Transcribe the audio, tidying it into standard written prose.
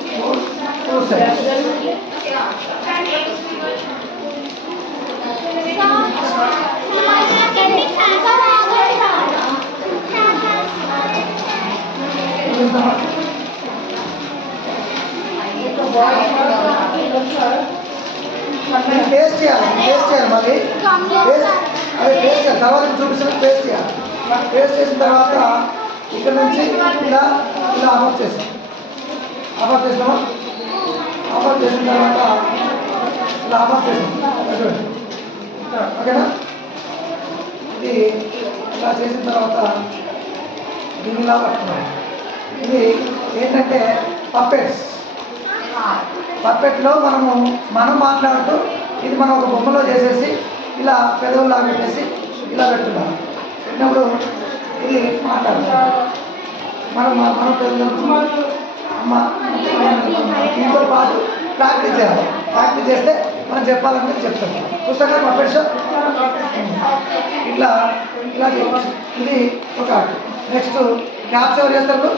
two sides. Paste చేయాలి మళ్ళీ అదే పేస్ట్ చేయాలి. తర్వాత చూపించిన పేస్ట్ చేయాలి. పేస్ట్ చేసిన తర్వాత ఇక్కడ నుంచి ఇలా ఆఫ్ చేసాం. ఆఫ్ చేసినామా? ఆఫ్ చేసిన తర్వాత ఇలా ఆఫ్ చేసాం. ఓకేనా? ఇది ఇలా చేసిన తర్వాత దీన్ని ఇలా పట్టుకున్నాం. ఇది ఏంటంటే పప్పెట్లో మనం మాట్లాడుతూ ఇది మనం ఒక బొమ్మలో చేసేసి ఇలా పెదవుల్లా పెట్టేసి ఇలా పెట్టుకున్నాం. పెట్టినప్పుడు ఇది మాట్లాడుతాం. మనం దీంతో పాటు ప్రాక్టీస్ చేయాలి. ప్రాక్టీస్ చేస్తే మనం చెప్పాలంటే చెప్తాం. పుస్తకాలు పప్పెట్ షో ఇట్లా చేయవచ్చు. ఇది ఒక నెక్స్ట్ క్యాప్స్ ఎవరు చేస్తారు?